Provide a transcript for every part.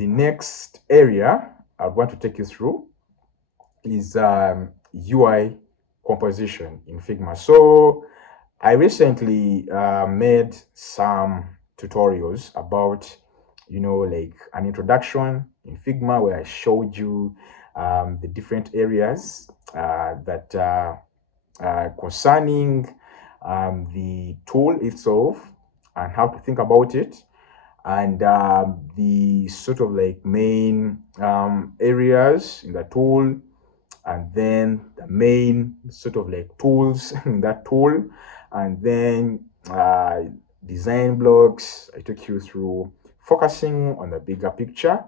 the next area I want to take you through is UI composition in Figma. So I recently made some tutorials about, like an introduction in Figma where I showed you the different areas that concerning the tool itself and how to think about it, and the sort of like main areas in the tool, and then the main sort of like tools in that tool, and then design blocks. I took you through focusing on the bigger picture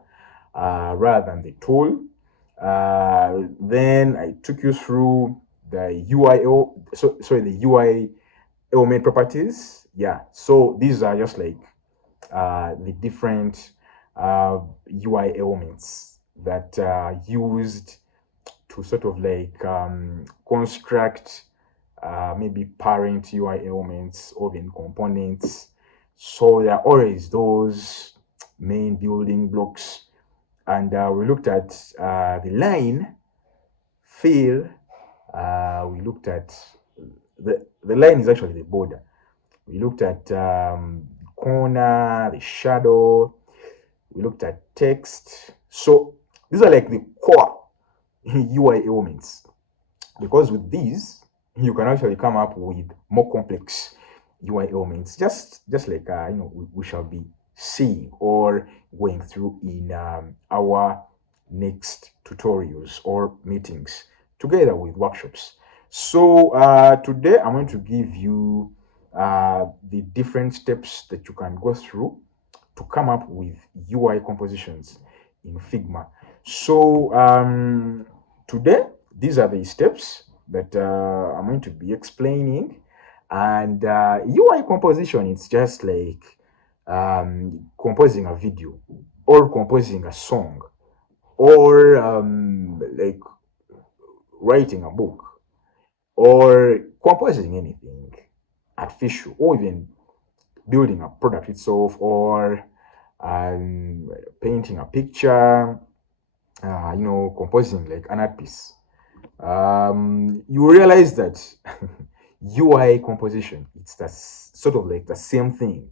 rather than the tool. Then I took you through the UIO, the UI element properties. Yeah, so these are just like the different UI elements that are used to sort of like construct maybe parent UI elements or even components. So there are always those main building blocks. And we looked at the line, fill. We looked at the line is actually the border. We looked at corner, the shadow. We looked at text. So these are like the core UI elements, because with these you can actually come up with more complex UI elements, just like we shall be seeing or going through in our next tutorials or meetings together with workshops. So today I'm going to give you the different steps that you can go through to come up with UI compositions in Figma. So today, these are the steps that I'm going to be explaining. And UI composition, it's just like composing a video or composing a song or like writing a book or composing anything artificial, or even building a product itself, or painting a picture, composing like an art piece. You realize that UI composition, it's sort of like the same thing,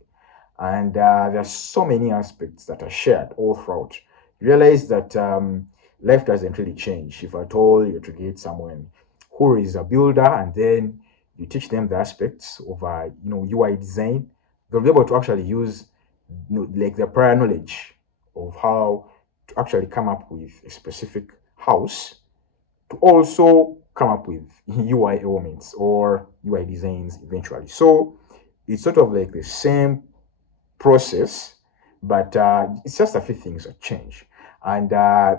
and there are so many aspects that are shared all throughout. You realize that life doesn't really change. If at all you to get someone who is a builder, and then you teach them the aspects of UI design, they'll be able to actually use like the prior knowledge of how to actually come up with a specific house to also come up with UI elements or UI designs eventually. So it's sort of like the same process, but it's just a few things that change. And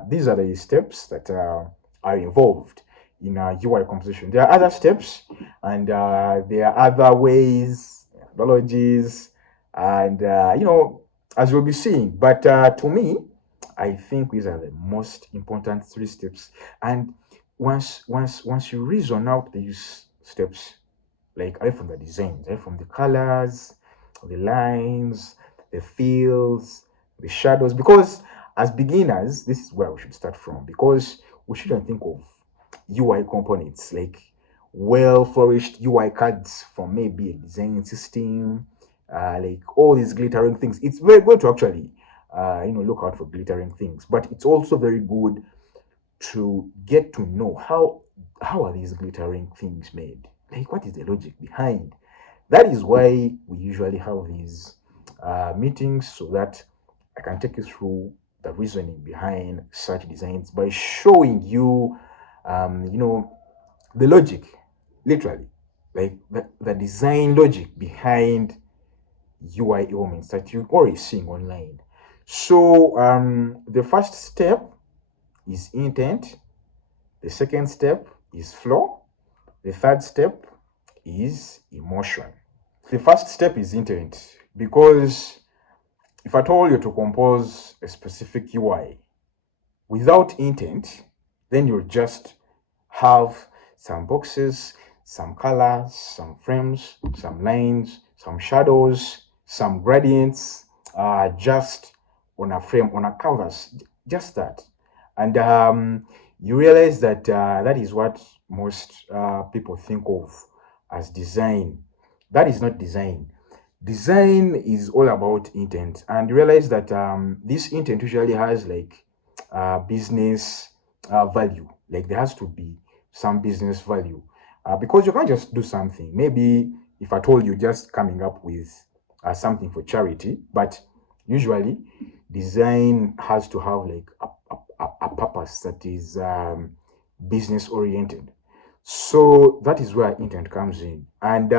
these are the steps that are involved in UI composition. There are other steps, and there are other ways, methodologies, and as we'll be seeing. But to me, I think these are the most important three steps. And once you reason out these steps, like right from the designs, right from the colors, the lines, the fills, the shadows, because as beginners, this is where we should start from, because we shouldn't think of UI components like well flourished UI cards from maybe a design system, like all these glittering things. It's very good to actually look out for glittering things, but it's also very good to get to know how are these glittering things made, like what is the logic behind. That is why we usually have these meetings, so that I can take you through the reasoning behind such designs by showing you the logic, literally, like the design logic behind UI elements that you're already seeing online. So the first step is intent. The second step is flow. The third step is emotion. The first step is intent, because if I told you to compose a specific UI without intent, then you'll just have some boxes, some colors, some frames, some lines, some shadows, some gradients, just on a frame, on a canvas, just that. And you realize that that is what most people think of as design. That is not design. Design is all about intent, and you realize that this intent usually has like business value. Like there has to be some business value because you can't just do something. Maybe if I told you just coming up with something for charity, but usually design has to have like a purpose that is business oriented. So that is where intent comes in. And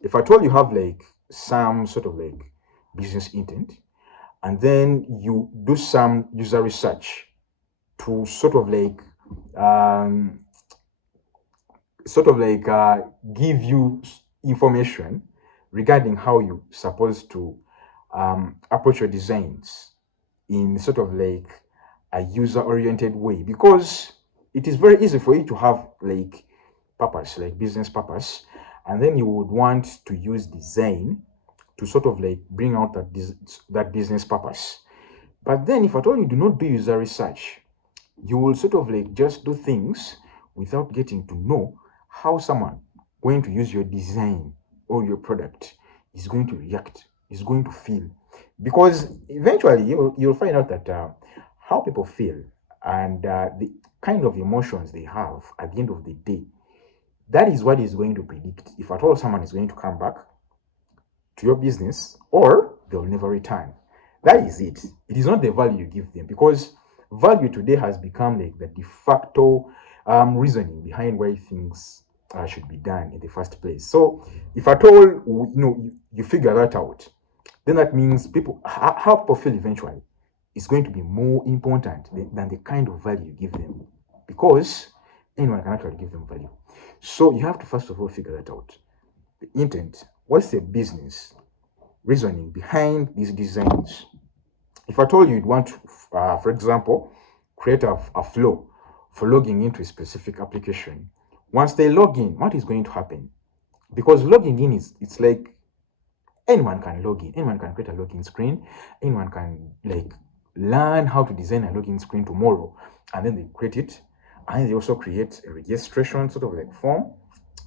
if I told you have like some sort of like business intent, and then you do some user research to um, give you information regarding how you supposed to approach your designs in sort of like a user-oriented way, because it is very easy for you to have like purpose, like business purpose, and then you would want to use design to sort of like bring out that business purpose. But then if at all you do not do user research, you will sort of like just do things without getting to know how someone going to use your design or your product is going to react, is going to feel. Because eventually you'll find out that how people feel and the kind of emotions they have at the end of the day, that is what is going to predict if at all someone is going to come back to your business or they'll never return. That is it. It is not the value you give them, because value today has become like the de facto reasoning behind why things should be done in the first place. So if at all you figure that out, then that means people how people feel eventually is going to be more important than the kind of value you give them, because anyone can actually give them value. So you have to first of all figure that out. The intent, what's the business reasoning behind these designs? If I told you you'd want to, for example, create a flow for logging into a specific application, once they log in, what is going to happen? Because logging in it's like anyone can log in, anyone can create a login screen, anyone can like learn how to design a login screen tomorrow, and then they create it, and they also create a registration sort of like form.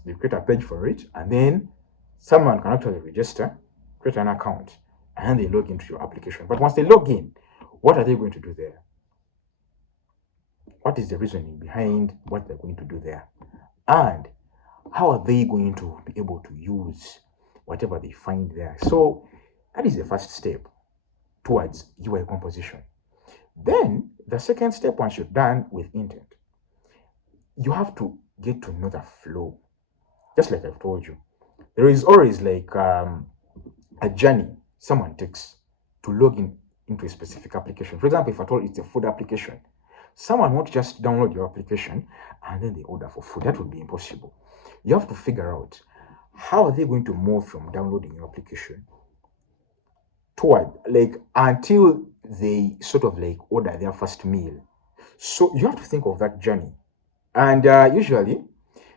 They create a page for it, and then someone can actually register, create an account, and they log into your application. But once they log in, what are they going to do there? What is the reasoning behind what they're going to do there? And how are they going to be able to use whatever they find there? So that is the first step towards UI composition. Then the second step, once you're done with intent, you have to get to know the flow. Just like I've told you, there is always like a journey someone takes to log in into a specific application. For example, if at all it's a food application, someone won't just download your application and then they order for food. That would be impossible. You have to figure out how are they going to move from downloading your application toward like until they sort of like order their first meal. So you have to think of that journey. And usually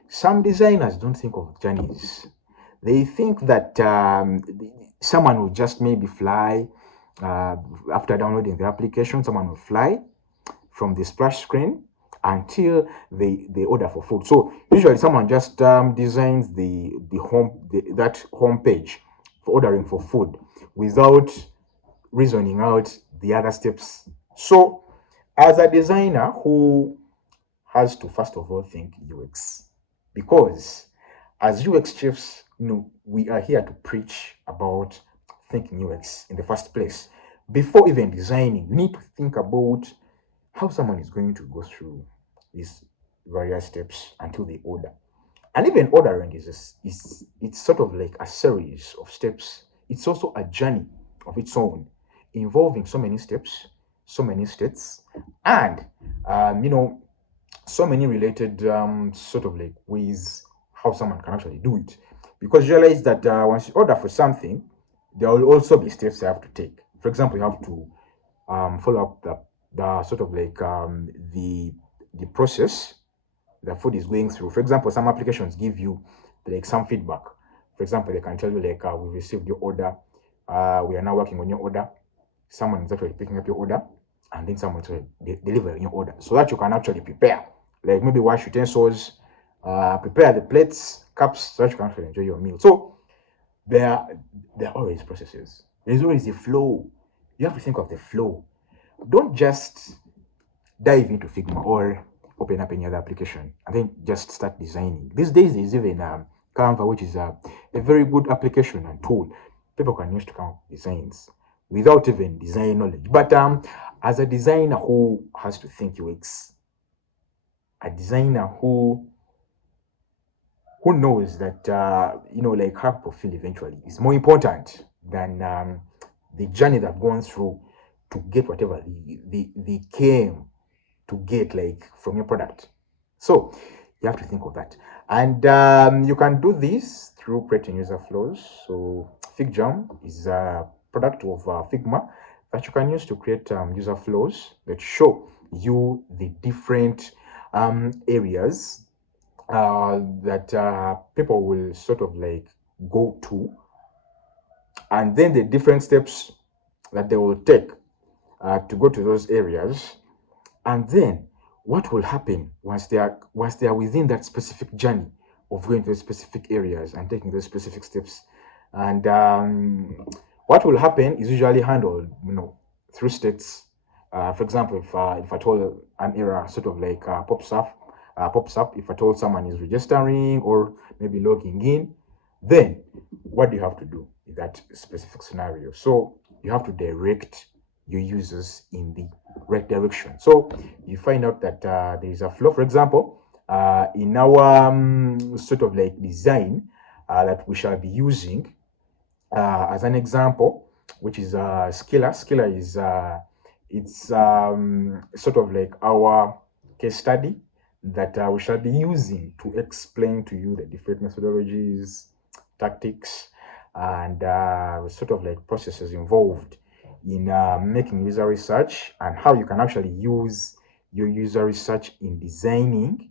some designers don't think of journeys. They think that someone will just maybe fly after downloading the application. Someone will fly from the splash screen until they order for food. So usually someone just designs that home page for ordering for food without reasoning out the other steps. So as a designer who has to first of all think UX, because as UX chiefs, we are here to preach about thinking UX in the first place. Before even designing, you need to think about how someone is going to go through these various steps until they order. And even ordering is it's sort of like a series of steps. It's also a journey of its own, involving so many steps, so many states, and so many related sort of like ways how someone can actually do it. Because you realize that once you order for something, there will also be steps you have to take. For example, you have to follow up the sort of like the process the food is going through. For example, some applications give you like some feedback. For example, they can tell you like we received your order, we are now working on your order. someone is actually picking up your order, and then someone is delivering your order, so that you can actually prepare, like maybe wash utensils, prepare the plates, cups, so that you can actually enjoy your meal. So there, there are always processes. There's always a flow. You have to think of the flow. Don't just dive into Figma or open up any other application and then just start designing. These days, there's even Canva, which is a very good application and tool people can use to come up with designs without even design knowledge. But as a designer who has to think UX, a designer who knows that like how people feel eventually is more important than the journey they've gone through to get whatever they came to get, like from your product. So you have to think of that, and you can do this through creating user flows. So FigJam is a product of Figma that you can use to create user flows that show you the different areas that people will sort of like go to, and then the different steps that they will take to go to those areas, and then what will happen once they are within that specific journey of going to those specific areas and taking those specific steps. And what will happen is usually handled through states. For example, if I told an error sort of like pops up if I told someone is registering or maybe logging in, then what do you have to do in that specific scenario? So you have to direct your users in the right direction. So you find out that there is a flow. For example, in our sort of like design that we shall be using as an example, which is Skiller. Skiller is it's sort of like our case study that we shall be using to explain to you the different methodologies, tactics, and sort of like processes involved in making user research, and how you can actually use your user research in designing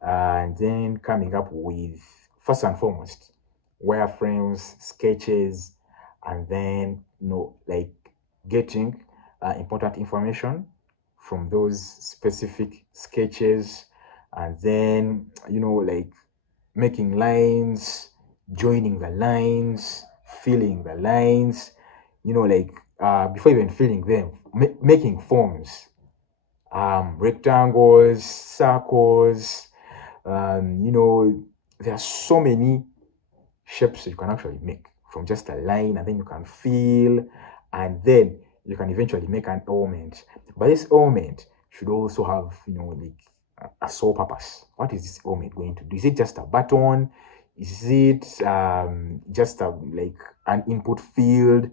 and then coming up with, first and foremost, wireframes, sketches, and then like getting important information from those specific sketches, and then like making lines, joining the lines, filling the lines, like before even filling them, making forms, rectangles, circles, there are so many shapes you can actually make from just a line, and then you can fill, and then you can eventually make an element. But this element should also have like a sole purpose. What is this element going to do? Is it just a button? Is it just like an input field?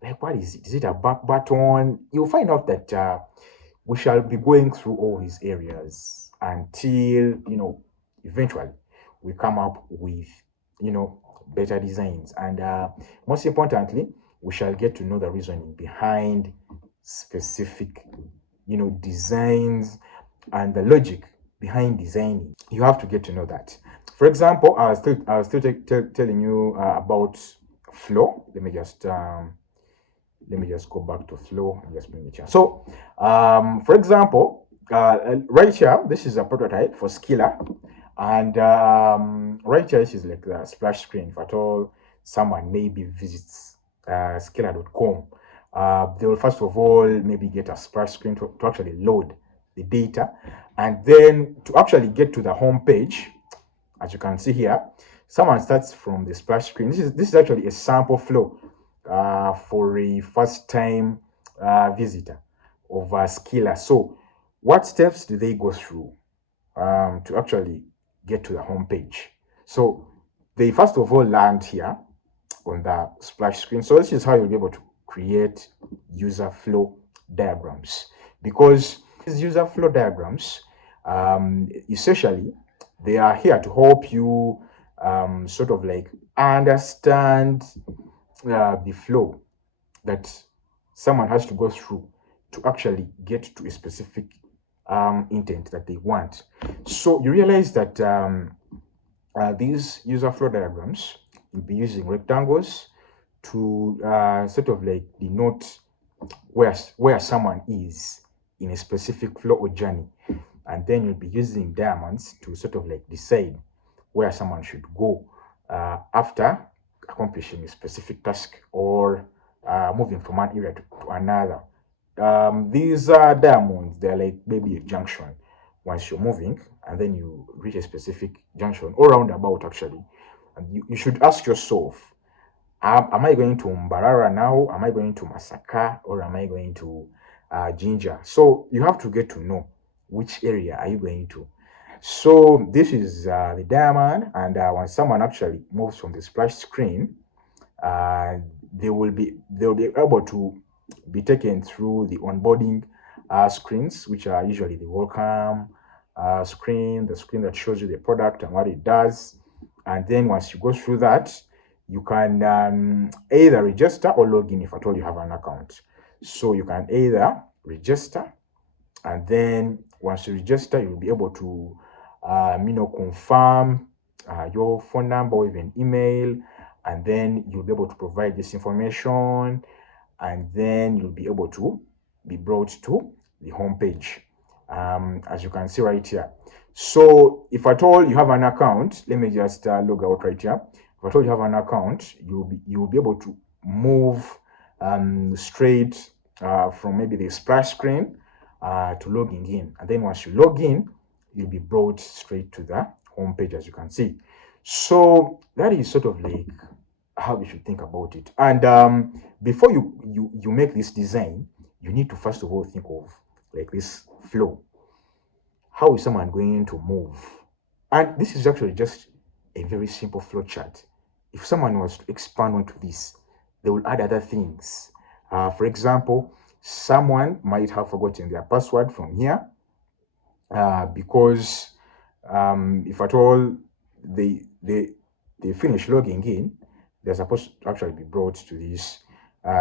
Like, what is it? Is it a back button? You'll find out that we shall be going through all these areas until eventually we come up with better designs, and most importantly, we shall get to know the reasoning behind specific designs and the logic behind designing. You have to get to know that. For example, I was still telling you about flow. Let me just go back to flow and just bring it here. So for example, right here, this is a prototype for Skiller, and right here, this is like the splash screen. If at all someone maybe visits skiller.com, they will first of all maybe get a splash screen to actually load the data, and then to actually get to the home page. As you can see here, someone starts from the splash screen. This is actually a sample flow for a first-time visitor of Skiller. So what steps do they go through to actually get to the home page? So they first of all land here on the splash screen. So this is how you'll be able to create user flow diagrams, because these user flow diagrams, essentially, they are here to help you sort of like understand the flow that someone has to go through to actually get to a specific intent that they want. So you realize that these user flow diagrams will be using rectangles to sort of like denote where someone is in a specific flow or journey, and then you'll be using diamonds to sort of like decide where someone should go after accomplishing a specific task or moving from one area to another. These are diamonds, they're like maybe a junction once you're moving and then you reach a specific junction or roundabout actually. And you should ask yourself, am I going to Mbarara now? Am I going to Masaka? Or am I going to Jinja? So you have to get to know which area are you going to. So this is the diamond, and when someone actually moves from the splash screen, uh, they will be able to be taken through the onboarding screens, which are usually the welcome screen, the screen that shows you the product and what it does. And then once you go through that, you can either register or log in if at all you have an account. So you can either register, and then once you register, you'll be able to confirm your phone number or even email, and then you'll be able to provide this information, and then you'll be able to be brought to the home page, as you can see right here. So if at all you have an account, let me just log out right here. If at all you have an account, you'll be able to move straight from maybe the splash screen to logging in, and then once you log in, you'll be brought straight to the home page, as you can see. So that is sort of like how you should think about it. And before you make this design, you need to first of all think of like this flow. How is someone going to move? And this is actually just a very simple flow chart. If someone was to expand onto this, they will add other things. For example, someone might have forgotten their password from here because if at all they finish logging in, they're supposed to actually be brought to this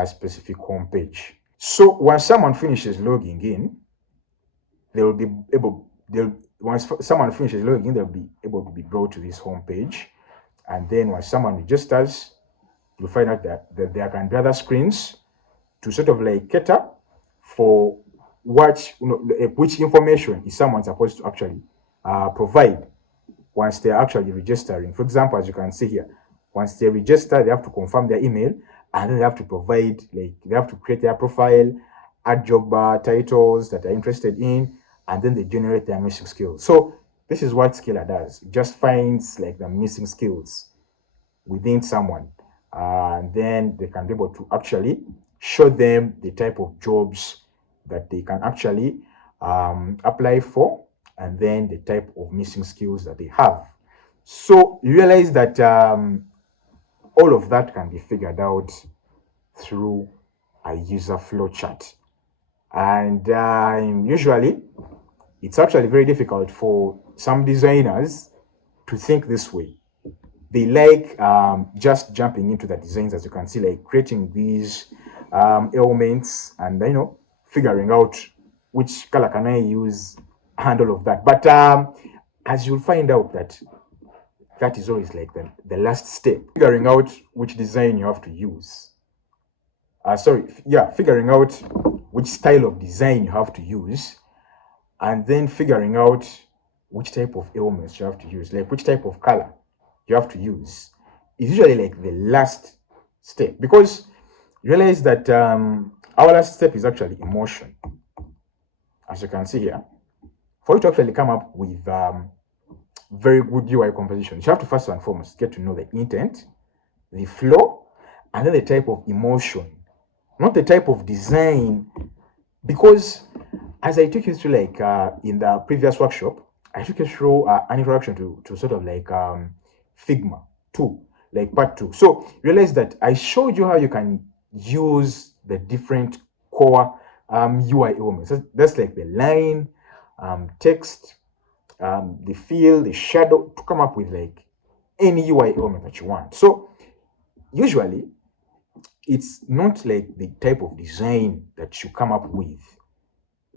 specific home page. So once someone finishes logging in, they will be able. Once someone finishes logging in, they'll be able to be brought to this home page. And then once someone registers, you'll find out that there can be other screens to sort of like cater for which information is someone supposed to actually provide once they're actually registering. For example, as you can see here, once they register, they have to confirm their email, and then they have to provide, like, they have to create their profile, add job titles that they're interested in, and then they generate their missing skills. So this is what Scalar does. It just finds like the missing skills within someone, and then they can be able to actually show them the type of jobs that they can actually apply for, and then the type of missing skills that they have. So you realize that all of that can be figured out through a user flow chart. And usually it's actually very difficult for some designers to think this way. They like just jumping into the designs, as you can see, like creating these elements and figuring out which color can I use and all of that. But as you'll find out that is always like the last step, figuring out which design you have to use. Figuring out which style of design you have to use, and then figuring out which type of elements you have to use, like which type of color you have to use, is usually like the last step, because you realize that our last step is actually emotion. As you can see here, for you to actually come up with very good UI compositions, you have to first and foremost get to know the intent, the flow, and then the type of emotion, not the type of design. Because as I took you through, like in the previous workshop, I took you through an introduction to sort of like Figma 2, like part 2. So realize that I showed you how you can use the different core UI elements. That's like the line, text, the fill, the shadow, to come up with like any UI element that you want. So usually it's not like the type of design that you come up with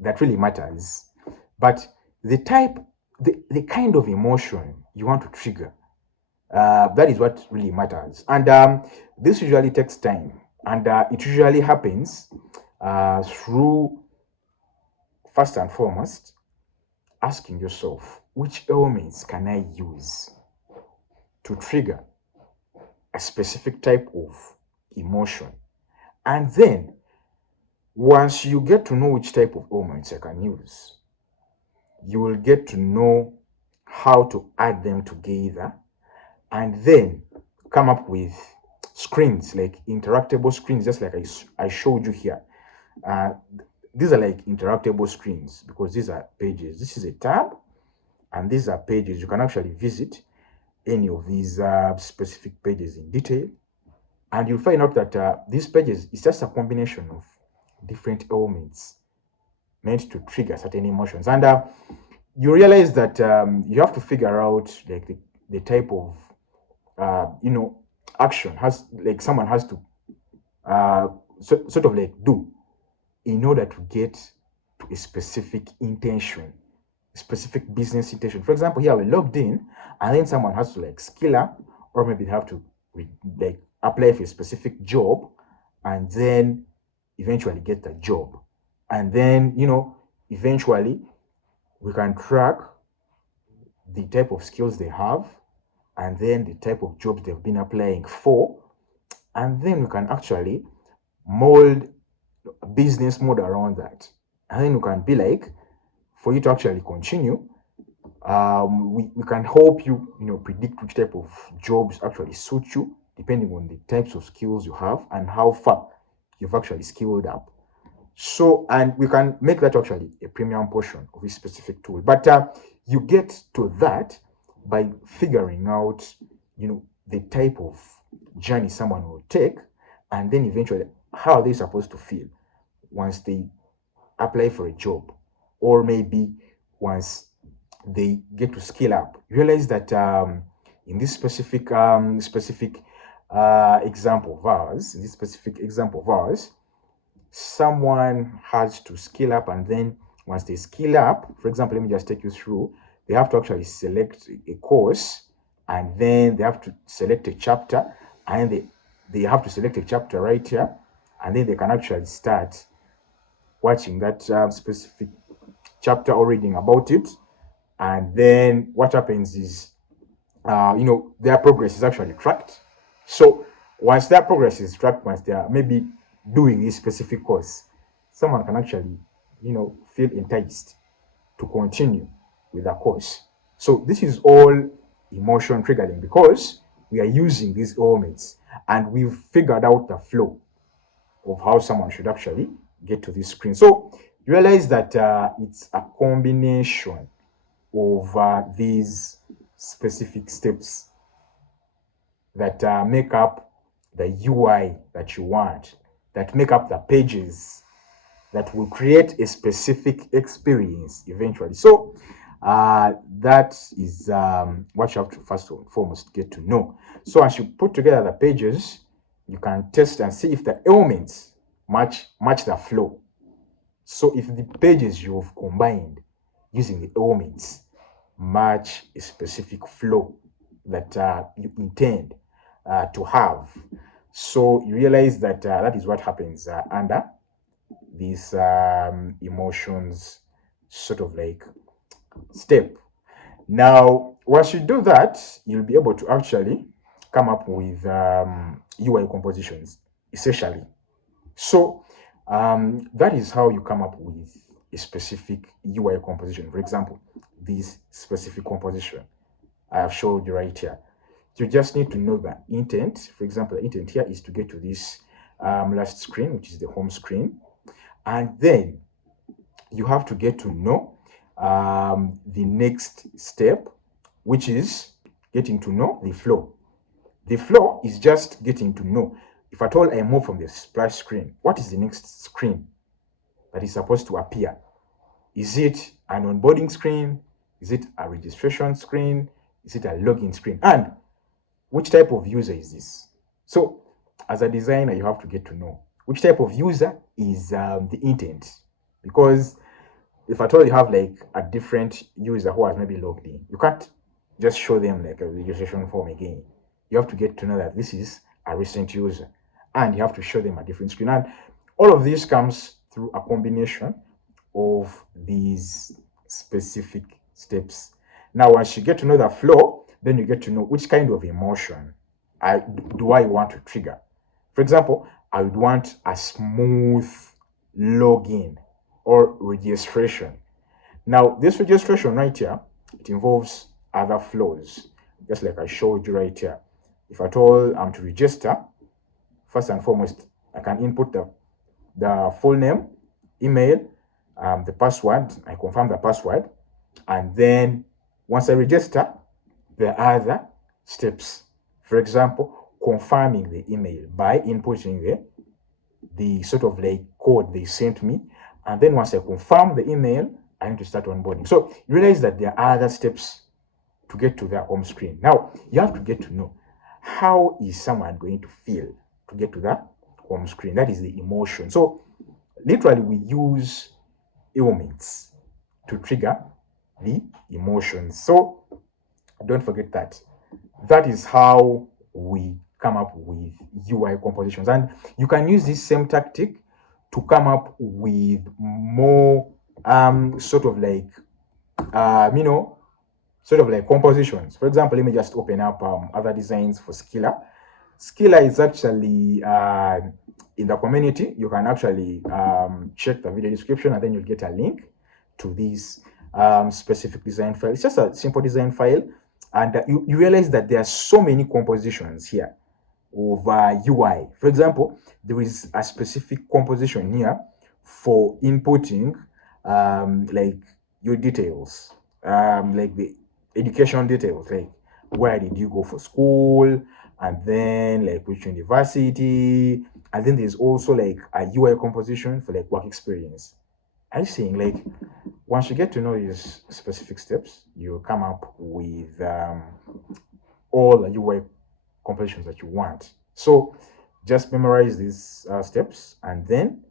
that really matters, but the kind of emotion you want to trigger. That is what really matters. And this usually takes time, and it usually happens through, first and foremost, asking yourself, which elements can I use to trigger a specific type of emotion? And then, once you get to know which type of elements I can use, you will get to know how to add them together and then come up with screens, like interactable screens, just like I showed you here. Uh, these are like interactable screens because these are pages. This is a tab, and these are pages. You can actually visit any of these specific pages in detail, and you'll find out that these pages is just a combination of different elements meant to trigger certain emotions. And you realize that you have to figure out like the type of action has, like, someone has to sort of like do in order to get to a specific intention, specific business intention. For example, here we're logged in, and then someone has to like skill up, or maybe they have to like apply for a specific job, and then eventually get the job. And then, eventually we can track the type of skills they have, and then the type of jobs they've been applying for, and then we can actually mold a business model around that. And then we can be like, for you to actually continue, we can help you, predict which type of jobs actually suit you, depending on the types of skills you have and how far you've actually skilled up. So, and we can make that actually a premium portion of a specific tool. But you get to that by figuring out, the type of journey someone will take, and then eventually how are they supposed to feel once they apply for a job, or maybe once they get to scale up. You realize that in this specific example of ours, someone has to scale up, and then once they scale up, for example, let me just take you through. They have to actually select a course, and then they have to select a chapter, and they have to select a chapter right here, and then they can actually start watching that specific chapter or reading about it. And then what happens is, their progress is actually tracked. So once their progress is tracked, once they are maybe doing this specific course, someone can actually, feel enticed to continue with the course. So this is all emotion triggering because we are using these elements, and we've figured out the flow of how someone should actually get to this screen. So you realize that it's a combination of these specific steps that make up the UI that you want, that make up the pages that will create a specific experience eventually. So that is what you have to first and foremost get to know. So as you put together the pages, you can test and see if the elements match the flow. So if the pages you've combined using the elements match a specific flow that you intend to have, so you realize that that is what happens under these emotions sort of like step. Now, once you do that, you'll be able to actually come up with UI compositions, essentially. So that is how you come up with a specific UI composition. For example, this specific composition I have showed you right here. You just need to know the intent. For example, the intent here is to get to this last screen, which is the home screen. And then you have to get to know the next step, which is getting to know the flow. The flow is just getting to know, if at all I move from the splash screen, what is the next screen that is supposed to appear? Is it an onboarding screen? Is it a registration screen? Is it a login screen? And which type of user is this? So as a designer, you have to get to know which type of user is the intent. Because if at all you have like a different user who has maybe logged in, you can't just show them like a registration form again. You have to get to know that this is a recent user, and you have to show them a different screen. And All of this comes through a combination of these specific steps. Now, once you get to know the flow, then you get to know which kind of emotion do I want to trigger. For example, I would want a smooth login or registration. Now, this registration right here, it involves other flows, just like I showed you right here. If at all I'm to register, first and foremost, I can input the full name, email, the password. I confirm the password. And then once I register, there are other steps. For example, confirming the email by inputting the sort of like code they sent me. And then once I confirm the email, I need to start onboarding. So you realize that there are other steps to get to their home screen. Now, you have to get to know how is someone going to feel to get to that home screen. That is the emotion. So literally, we use ailments to trigger the emotions. So don't forget that. That is how we come up with UI compositions. And you can use this same tactic to come up with more sort of like sort of like compositions. For example, let me just open up other designs for Skiller. Skiller is actually in the community. You can actually check the video description and then you'll get a link to this specific design file. It's just a simple design file. And you realize that there are so many compositions here of UI. For example, there is a specific composition here for inputting like your details, like the education details, like where did you go for school, and then like which university, and then there's also like a UI composition for like work experience. I think like once you get to know these specific steps, you come up with all the UI compositions that you want. So just memorize these steps and then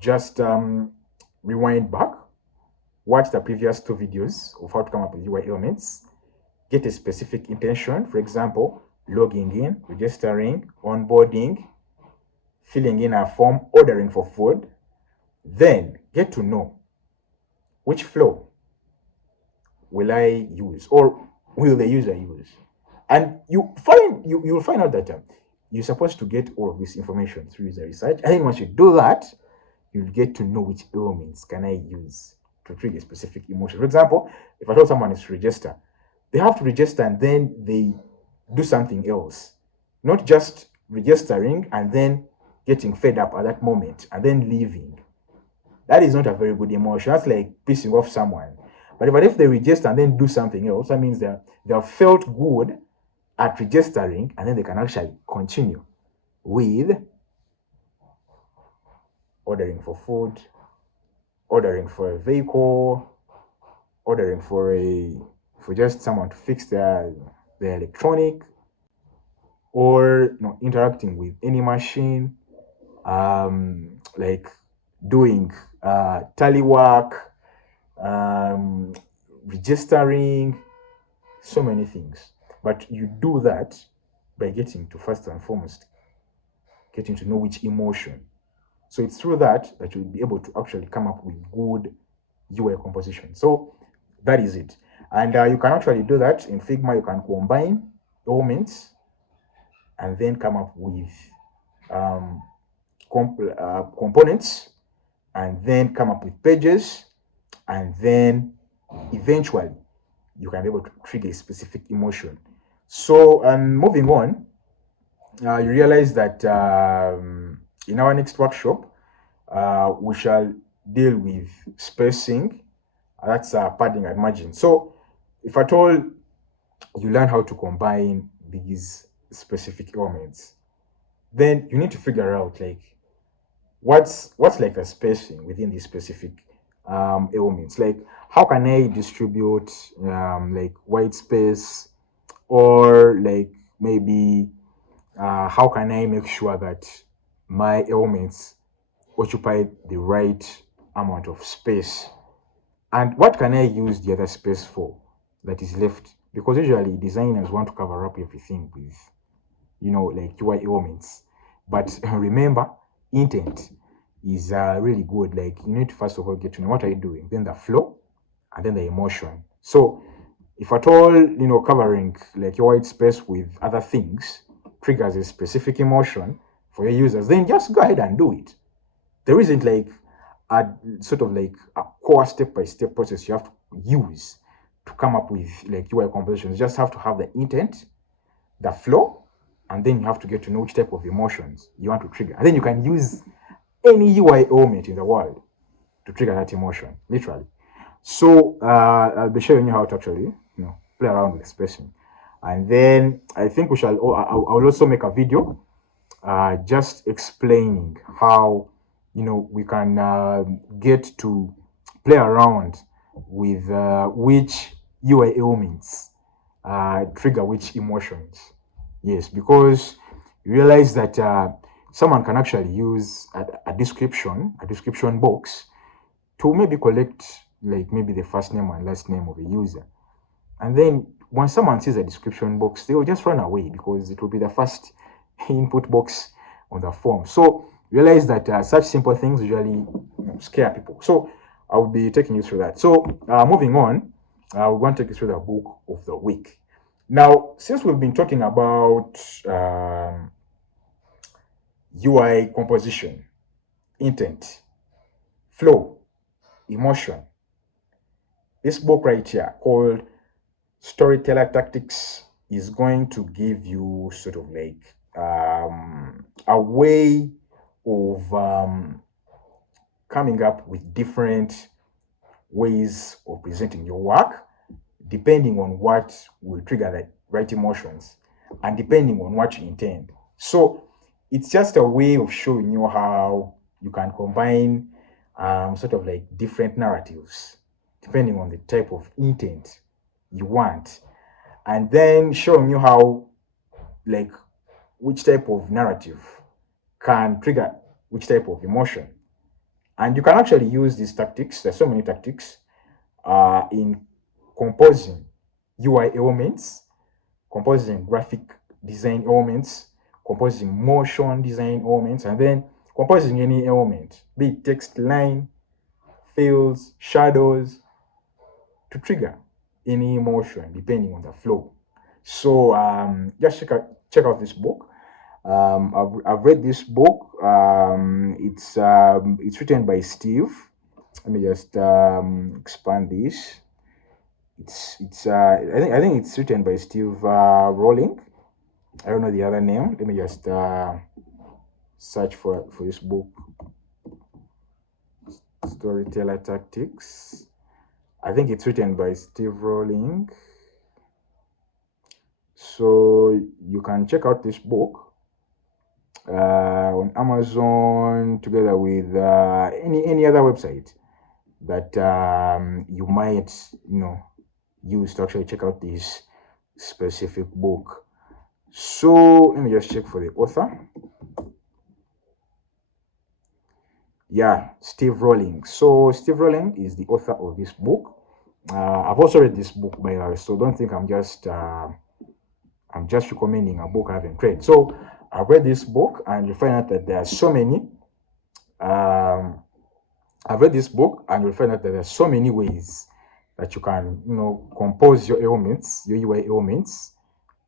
just rewind back, watch the previous two videos of how to come up with UI elements, get a specific intention, for example, logging in, registering, onboarding, filling in a form, ordering for food, then get to know which flow will I use or will the user use. And you'll find out that you're supposed to get all of this information through user research. And then once you do that, you'll get to know which elements can I use to trigger a specific emotion. For example, if I told someone is to register, they have to register and then they do something else. Not just registering and then getting fed up at that moment and then leaving. That is not a very good emotion. That's like pissing off someone. But if they register and then do something else, that means they have felt good at registering and then they can actually continue with ordering for food, ordering for a vehicle, ordering for just someone to fix their electronic, or interacting with any machine, like doing tally work, registering, so many things. But you do that by getting to first and foremost, getting to know which emotion. So it's through that you'll be able to actually come up with good UI composition. So that is it. And you can actually do that in Figma. You can combine elements and then come up with components, and then come up with pages, and then eventually you can be able to trigger a specific emotion. So moving on, you realize that in our next workshop, we shall deal with spacing. That's padding and margin. So if at all you learn how to combine these specific elements, then you need to figure out like what's like the spacing within these specific elements. Like how can I distribute like white space, or like maybe how can I make sure that my elements occupy the right amount of space, and what can I use the other space for that is left? Because usually designers want to cover up everything with like UI elements, but remember intent is really good. Like, you need to first of all get to know what are you doing, then the flow, and then the emotion. So if at all, covering like your white space with other things triggers a specific emotion for your users, then just go ahead and do it. There isn't like a sort of like a core step-by-step process you have to use to come up with like UI compositions. You just have to have the intent, the flow, and then you have to get to know which type of emotions you want to trigger. And then you can use any UI element in the world to trigger that emotion, literally. So I'll be showing you how to actually, play around with the spacing. And then I think we shall, I'll also make a video just explaining how, we can get to play around with which UI elements trigger which emotions. Yes, because you realize that someone can actually use a description box to maybe collect like maybe the first name and last name of a user. And then when someone sees a description box, they will just run away because it will be the first input box on the form. So realize that such simple things usually scare people. So I will be taking you through that. So moving on, we're going to take you through the book of the week. Now, since we've been talking about UI composition, intent, flow, emotion, this book right here called Storyteller Tactics is going to give you sort of like a way of coming up with different ways of presenting your work, depending on what will trigger the right emotions and depending on what you intend. So it's just a way of showing you how you can combine sort of like different narratives depending on the type of intent you want, and then showing you how like which type of narrative can trigger which type of emotion. And you can actually use these tactics, there's so many tactics in composing UI elements, composing graphic design elements, composing motion design elements, and then composing any element, be it text, line, fields, shadows, to trigger any emotion depending on the flow. So just check out this book. I've read this book. It's written by Steve. Let me just expand this. I think it's written by Steve Rowling. I don't know the other name. Let me just search for this book. Storyteller Tactics. I think it's written by Steve Rowling. So you can check out this book on Amazon together with any other website that you might use to actually check out this specific book. So let me just check for the author. Yeah, Steve Rowling. So Steve Rowling is the author of this book. I've also read this book, by the way, so don't think I'm just recommending a book I haven't read. So I've read this book, and you find out that there are so many. I've read this book, and you'll find out that there are so many ways that you can, compose your elements, your UI elements,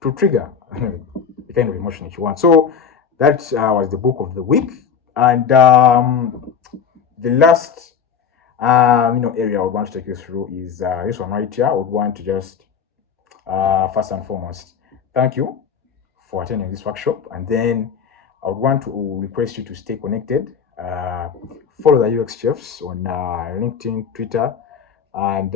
to trigger the kind of emotion that you want. So that was the book of the week, and the last area I would want to take you through is this one right here. I would want to just first and foremost thank you for attending this workshop, and then I would want to request you to stay connected. Follow the UX Chefs on LinkedIn, Twitter, and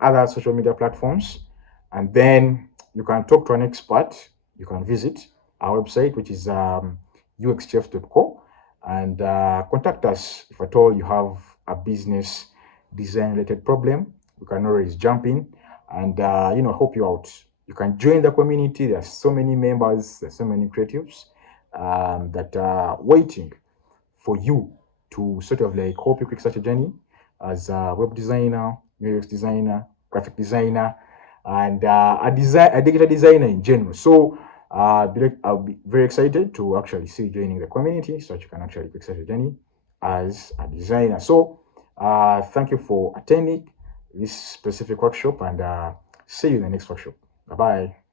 other social media platforms, and then you can talk to an expert. You can visit our website, which is uxchefs.co, and contact us if at all you have a business design related problem. We can always jump in and help you out. You can join the community. There's so many members, there's so many creatives that are waiting for you to sort of like help you kickstart your journey as a web designer, UX designer, graphic designer, and a digital designer in general. So I'll be very excited to actually see you joining the community so that you can actually kickstart your journey as a designer. So, thank you for attending this specific workshop, and see you in the next workshop. Bye bye.